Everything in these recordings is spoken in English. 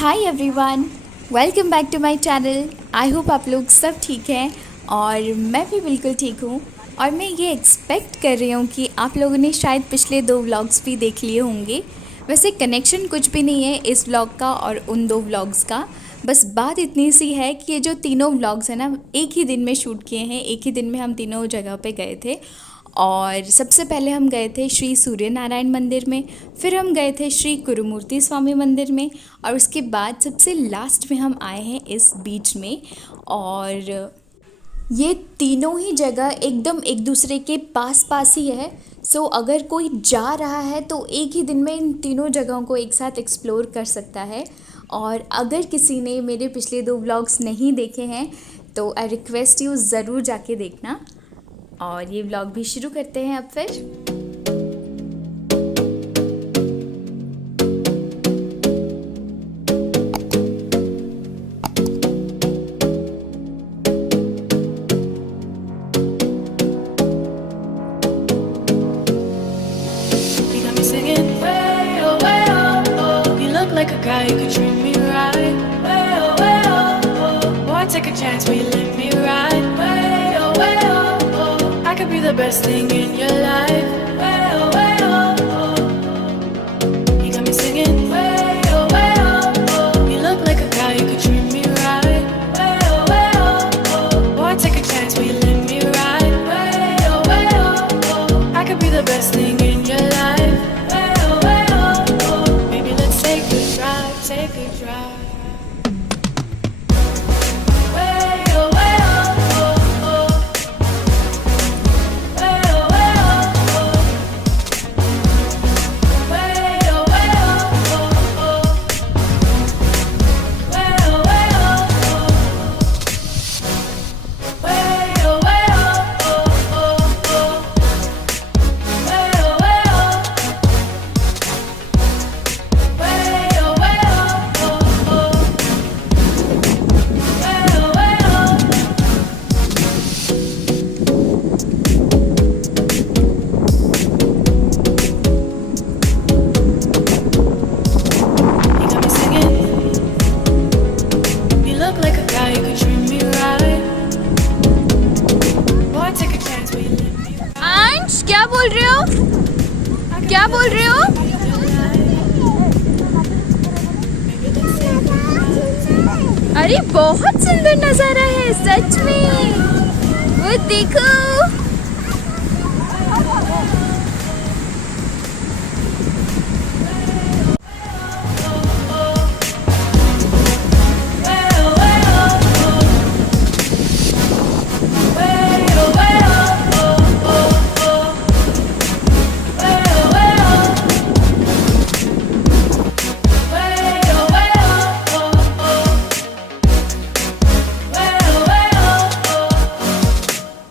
Hi everyone, welcome back to my channel. I hope आप लोग सब ठीक हैं और मैं भी बिल्कुल ठीक हूँ। और मैं ये एक्सपेक्ट कर रही हूँ कि आप लोगों ने शायद पिछले दो व्लॉग्स भी देख लिए होंगे। वैसे कनेक्शन कुछ भी नहीं है इस व्लॉग का और उन दो व्लॉग्स का। बस बात इतनी सी है कि ये जो तीनों व्लॉग्स हैं ना, एक ही दिन में शूट किए हैं। एक ही दिन में हम तीनों जगह पे गए थे। और सबसे पहले हम गए थे श्री सूर्य नारायण मंदिर में, फिर हम गए थे श्री गुरुमूर्ति स्वामी मंदिर में, और उसके बाद सबसे लास्ट में हम आए हैं इस बीच में। और ये तीनों ही जगह एकदम एक दूसरे के पास पास ही है। सो अगर कोई जा रहा है तो एक ही दिन में इन तीनों जगहों को एक साथ एक्सप्लोर कर सकता है। और अगर किसी ने मेरे पिछले दो व्लॉग्स नहीं देखे हैं तो आई रिक्वेस्ट यू ज़रूर जाके देखना। और ये व्लॉग भी शुरू करते हैं अब फिर। You got me singing way oh, oh. You look like a guy who could treat me right. Way oh. Boy, take a chance, will you let me ride? Way oh. I could be the best thing in your life. Way oh. You got me singing way oh. You look like a guy who could treat me right. Way oh. Boy, take a chance, will you let me ride? Way oh. I could be the best thing in your life. Maybe let's take a drive, take a drive. Way oh. Way oh. Way oh. Way oh. You got me singing. You look like a guy who could treat me right. Boy, take a chance, will you let me ride? अंश, क्या बोल रहे हो? क्या बोल रहे हो? अरे बहुत सुंदर नज़ारा है सच में। वो देखो।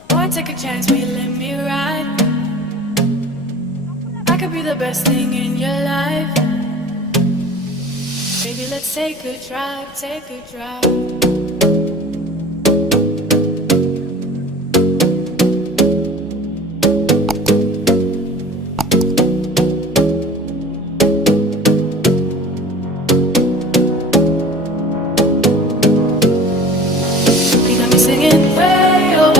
Boy, take a chance, will you let me ride? I could be the best thing in your life. Baby, let's take a drive, take a drive. You got me singing way oh.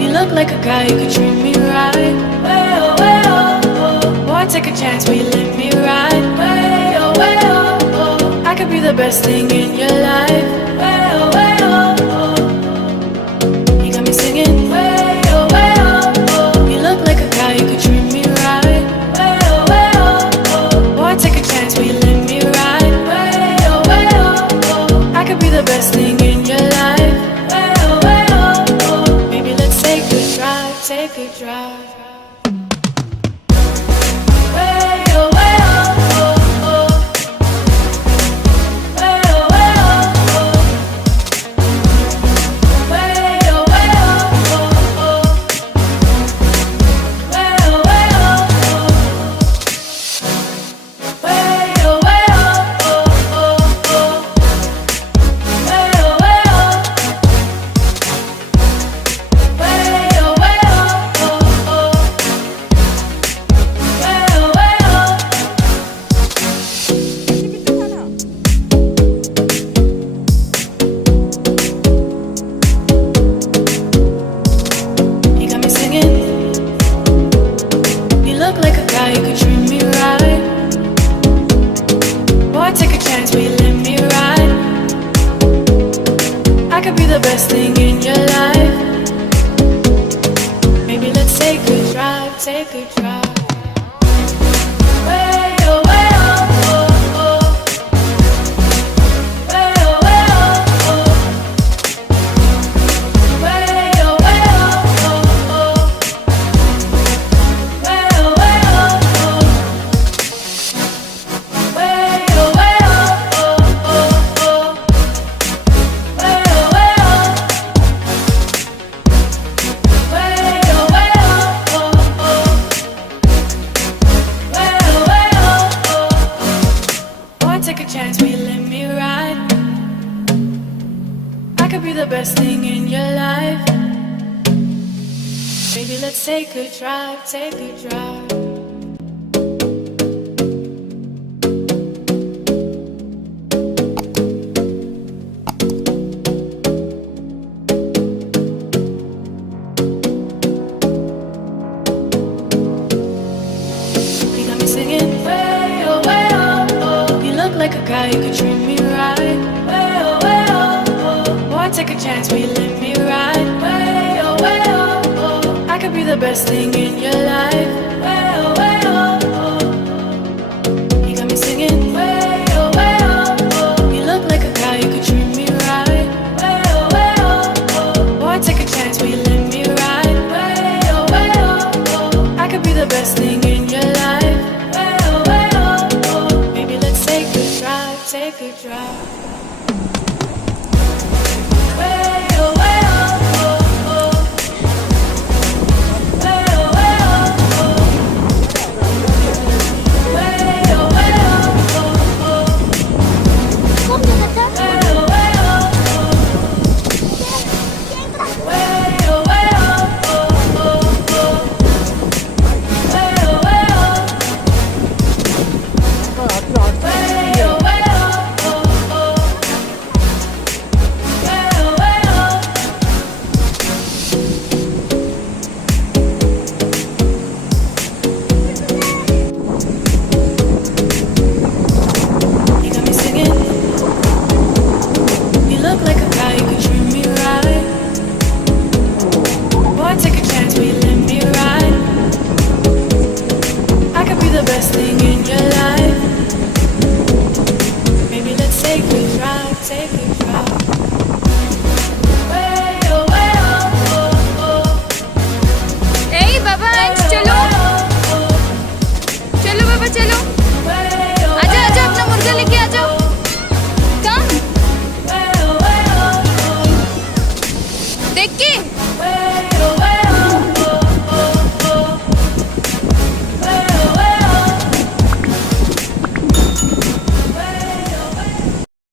You look like a guy who could treat me right. Way oh. Boy, take a chance, will you let me ride? Way oh. I could be the best thing in your life. Way oh. You got me singing way oh. You look like a guy who could treat me right. Way oh. Boy, take a chance, will you let me ride? Way oh. I could be the best thing in your life. Maybe let's take a drive, take a drive. Way oh. Way oh. chance, will you let me ride? I could be the best thing in your life. Maybe let's take a drive, take a drive. You got me singing way oh, way oh, oh. You look like a guy who could treat me right. Way oh, way oh, oh. Boy, take a chance, will you let me ride? Way oh, oh. I could be the best thing in your life. Way oh, oh. You got me singing way oh, oh. You look like a guy who could treat me right. Way oh. Boy, take a chance, will you let me ride? Way oh. I could be the best thing in your life. Way oh. Maybe let's take a drive, take a drive. Way